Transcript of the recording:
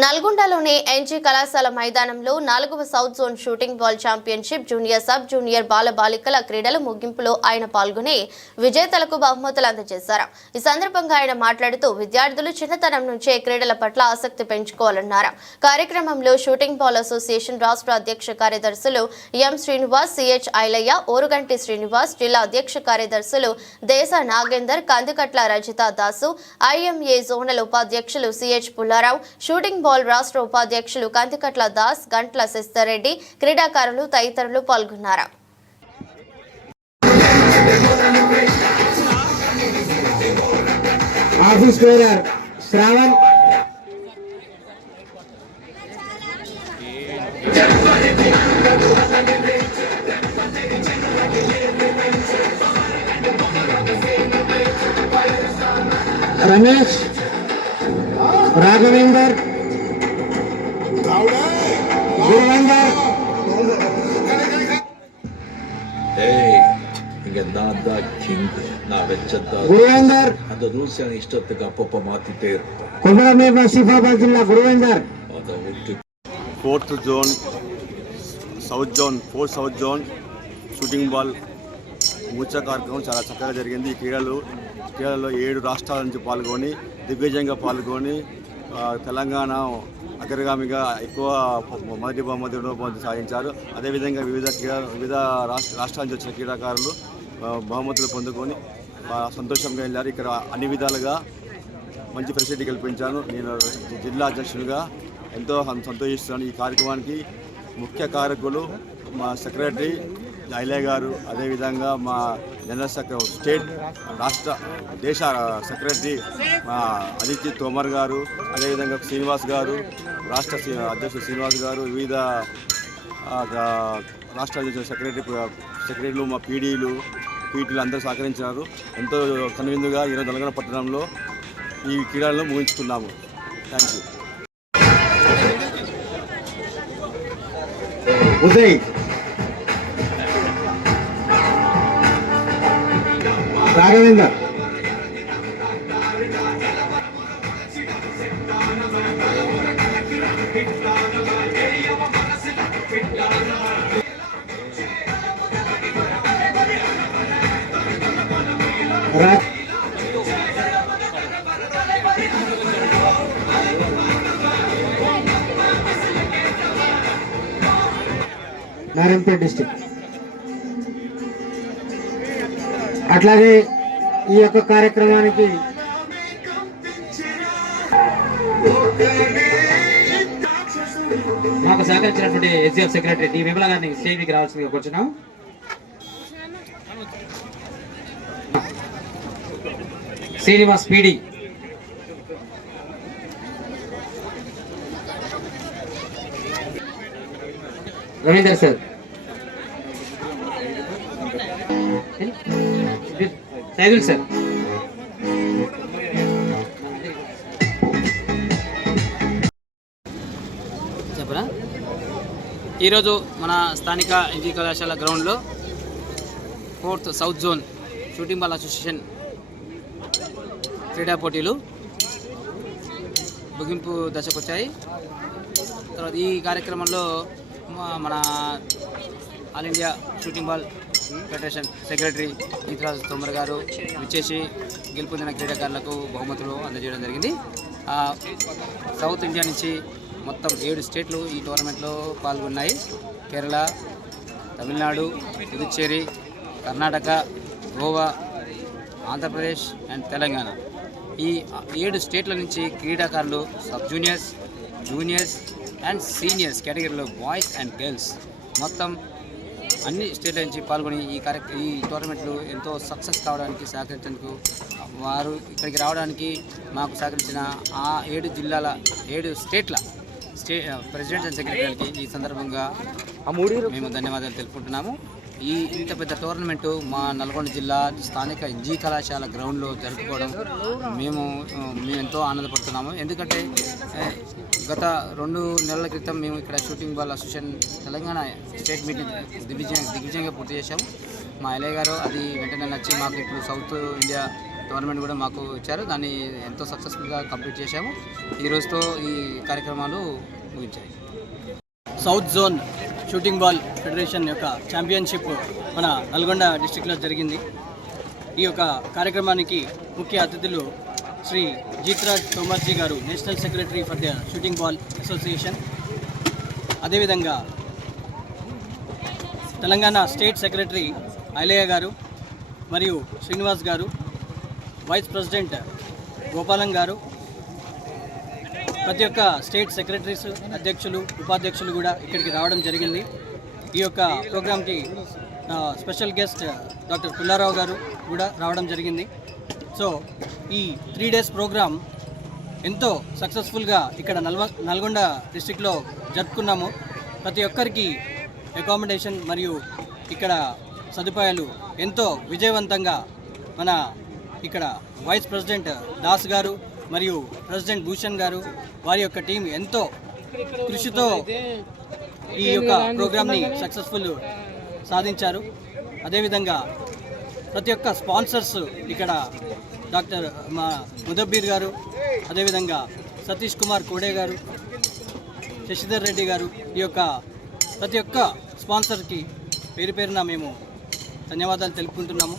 నల్గొండలోని NG కళాశాల మైదానంలో 4వ south zone shooting ball championship junior sub junior బాలబాలికల క్రీడల ముగింపులో ఆయన పాల్గొని విజేతలకు బహుమతులు అందజేశారు. ఈ సందర్భంగా ఆయన మాట్లాడుతూ విద్యార్థులు చిన్నతనం నుంచే క్రీడల పట్ల ఆసక్తి పెంచుకోవాలన్నారు. కార్యక్రమంలో షూటింగ్ బాల్ అసోసియేషన్ రాష్ట్ర అధ్యక్ష కార్యదర్శులు ఎం శ్రీనివాస్, సిహెచ్ ఐలయ్య, ఓరుగంటి శ్రీనివాస్, జిల్లా అధ్యక్ష కార్యదర్శులు దేశ నాగేందర్, కందుకట్ల రజిత దాసు, ఐఎంఏ జోనల్ ఉపాధ్యక్షులు సిహెచ్ పుల్లారావు, షూటింగ్ బాల్ రాష్ట్ర ఉపాధ్యక్షులు కందికట్ల దాస్, గంట్ల శశిధర్రెడ్డి, క్రీడాకారులు తదితరులు పాల్గొన్నారు. ఆఫీస్ బేరర్ శ్రావణ్, రమేష్, రాఘవేందర్, గురువేందర్, ಗುರುವೇಂದರ್, ಅದು ರೂಲ್ಸ್ ಇಷ್ಟೊತ್ತಿಗೆ ಅಪ್ಪಪ್ಪ ಮಾತಿದ್ದೇ ಇರುತ್ತೆ. ಕೊಮರಮೇ ನಸೀಫಾಬಾದ್ ಜಿಲ್ಲಾ ಗುರುವೇಂದರ್. Fourth south zone shooting ball మూర్చ కార్యక్రమం చాలా చక్కగా జరిగింది. ఈ క్రీడలలో 7 రాష్ట్రాల నుంచి పాల్గొని దిగ్విజయంగా పాల్గొని తెలంగాణ అగ్రగామిగా ఎక్కువ మొదటి బహుమతి సాధించారు. అదేవిధంగా వివిధ రాష్ట్రాల నుంచి వచ్చిన క్రీడాకారులు బహుమతులు పొందుకొని సంతోషంగా వెళ్ళారు. ఇక్కడ అన్ని విధాలుగా మంచి ఫెసిలిటీ కల్పించాను. నేను జిల్లా అధ్యక్షునిగా ఎంతో సంతోషిస్తున్నాను. ఈ కార్యక్రమానికి ముఖ్య కారకులు మా సెక్రటరీ ఐలయ్య గారు, అదేవిధంగా మా జనరల్ సెక్రటరీ స్టేట్ దేశ సెక్రటరీ మా అదితి తోమర్ గారు, అదేవిధంగా శ్రీనివాస్ గారు, రాష్ట్ర అధ్యక్షుడు శ్రీనివాస్ గారు, వివిధ రాష్ట్ర అధ్యక్షుడు సెక్రటరీలు, మా పీటీలు అందరూ సహకరించినారు. ఎంతో కనువిందుగా ఈరోజు నల్గొండ పట్టణంలో ఈ క్రీడలను ముగించుకున్నాము. Thank you. Uday, Raghavender, Narayanpet district. అట్లాగే ఈ యొక్క కార్యక్రమానికి మాకు సహకరించినటువంటి ఎస్జిఎఫ్ సెక్రటరీ డి విమల గారిని స్టేజ్కి రావాల్సిందిగా కూర్చున్నాం. Srinivas PD, Ravinder sir, Saidul sir, చెప్పరా. ఈరోజు మన స్థానిక ఎన్జీ కళాశాల గ్రౌండ్లో 4th south zone shooting ball association క్రీడా పోటీలు ముగింపు దశకు వచ్చాయి. తర్వాత ఈ కార్యక్రమంలో మన all India shooting ball federation secretary Etharaj Tomar garu విచ్చేసి గెలుపొందిన క్రీడాకారులకు బహుమతులు అందజేయడం జరిగింది. సౌత్ ఇండియా నుంచి మొత్తం 7 స్టేట్లు ఈ టోర్నమెంట్లో పాల్గొన్నాయి. కేరళ, తమిళనాడు, పుదుచ్చేరి, కర్ణాటక, గోవా, ఆంధ్రప్రదేశ్ అండ్ తెలంగాణ. ఈ 7 స్టేట్ల నుంచి క్రీడాకారులు sub juniors, juniors and seniors కేటగిరీలో బాయ్స్ అండ్ గర్ల్స్ మొత్తం అన్ని స్టేట్ల నుంచి పాల్గొని ఈ టోర్నమెంట్లు ఎంతో సక్సెస్ కావడానికి సహకరించేందుకు వారు ఇక్కడికి రావడానికి మాకు సహకరించిన ఆ 7 స్టేట్ల ప్రెసిడెంట్స్ అండ్ సెక్రటరీలకి ఈ సందర్భంగా మేము ధన్యవాదాలు తెలుపుకుంటున్నాము. ఇంత పెద్ద టోర్నమెంటు మా నల్గొండ జిల్లా స్థానిక ఎన్జీ కళాశాల గ్రౌండ్లో జరుపుకోవడం మేము ఎంతో ఆనందపడుతున్నాము. ఎందుకంటే గత 2 నెలల క్రితం మేము ఇక్కడ shooting ball association Telangana state meeting దిగ్విజయంగా పూర్తి చేశాము. మా ఎల్ఏ గారు అది వెంటనే నచ్చి మాకు ఇప్పుడు సౌత్ ఇండియా టోర్నమెంట్ కూడా మాకు ఇచ్చారు. దాన్ని ఎంతో సక్సెస్ఫుల్గా కంప్లీట్ చేశాము. ఈ రోజుతో ఈ కార్యక్రమాలు ముగించాయి. South zone shooting ball federation యొక్క ఛాంపియన్షిప్ మన నల్గొండ డిస్టిక్లో జరిగింది. ఈ యొక్క కార్యక్రమానికి ముఖ్య అతిథులు శ్రీ జీత్రాజ్ తోమర్జీ గారు, national secretary for the shooting ball association. అదేవిధంగా తెలంగాణ స్టేట్ సెక్రటరీ ఐలయ్య గారు మరియు శ్రీనివాస్ గారు, వైస్ ప్రెసిడెంట్ గోపాలం గారు, ప్రతి ఒక్క స్టేట్ సెక్రటరీస్, అధ్యక్షులు, ఉపాధ్యక్షులు కూడా ఇక్కడికి రావడం జరిగింది. ఈ యొక్క ప్రోగ్రామ్కి స్పెషల్ గెస్ట్ డాక్టర్ పుల్లారావు గారు కూడా రావడం జరిగింది. సో ఈ 3 days ప్రోగ్రామ్ ఎంతో సక్సెస్ఫుల్గా ఇక్కడ నల్గొండ డిస్టిక్లో జరుపుకున్నాము. ప్రతి ఒక్కరికి అకామిడేషన్ మరియు ఇక్కడ సదుపాయాలు ఎంతో విజయవంతంగా మన ఇక్కడ వైస్ ప్రెసిడెంట్ దాస్ గారు మరియు ప్రెసిడెంట్ భూషణ్ గారు, వారి యొక్క టీం ఎంతో కృషితో ఈ యొక్క ప్రోగ్రామ్ని సక్సెస్ఫుల్ సాధించారు. అదేవిధంగా ప్రతి ఒక్క స్పాన్సర్స్ ఇక్కడ డాక్టర్ మా ముదబ్బీర్ గారు, అదేవిధంగా సతీష్ కుమార్ కోడే గారు, శశిధర్ రెడ్డి గారు, ఈ యొక్క ప్రతి ఒక్క స్పాన్సర్కి పేరు పేరున మేము ధన్యవాదాలు తెలుపుకుంటున్నాము.